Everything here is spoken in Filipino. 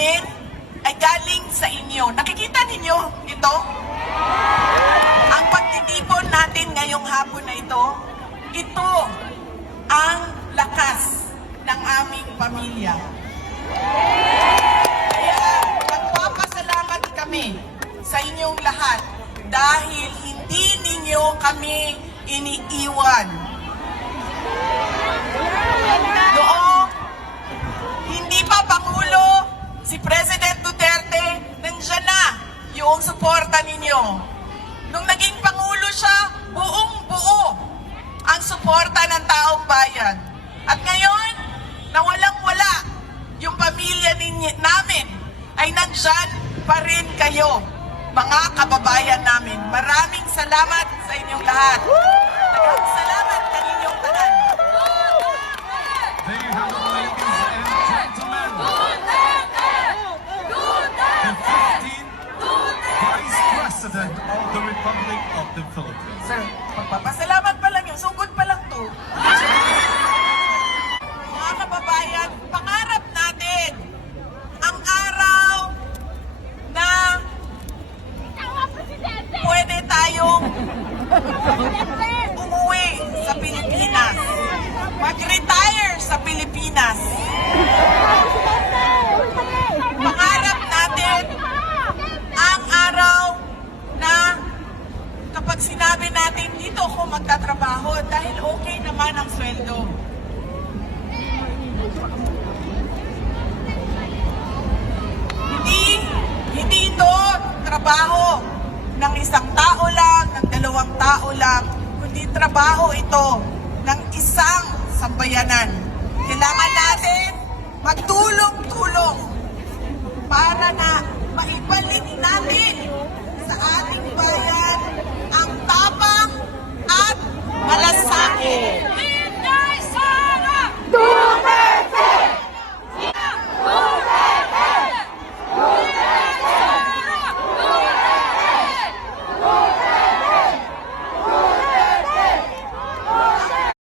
namin ay galing sa inyo. Nakikita ninyo ito? Ang pagtitipon natin ngayong hapon na ito ang lakas ng aming pamilya. Kaya nagpapasalamat kami sa inyong lahat dahil hindi ninyo kami iniiwan. Noong hindi pa Pangulo si President Duterte, nandiyan na yung suporta ninyo. Nung naging Pangulo siya, buong-buo ang suporta ng taong bayan. At ngayon, na walang-wala yung pamilya namin, ay nandyan pa rin kayo, mga kababayan namin. Maraming salamat sa inyong lahat. Maraming salamat sa inyong tanan. There you have it, ladies and gentlemen. The 15th Vice President of the Republic of the Philippines. Sir, pagpapasalamat pa lang yun. Sugod pa lang to. Mga kababayan, pangarap natin ang araw na pwede tayong umuwi sa Pilipinas. Mag-retire sa Pilipinas. Pangarap natin ang araw na kapag sinabi natin dito ako magtatrabaho dahil okay naman ang sweldo. Hindi ito trabaho ng isang tao lang, ng dalawang tao lang, kundi trabaho ito ng isang sambayanan. Kailangan natin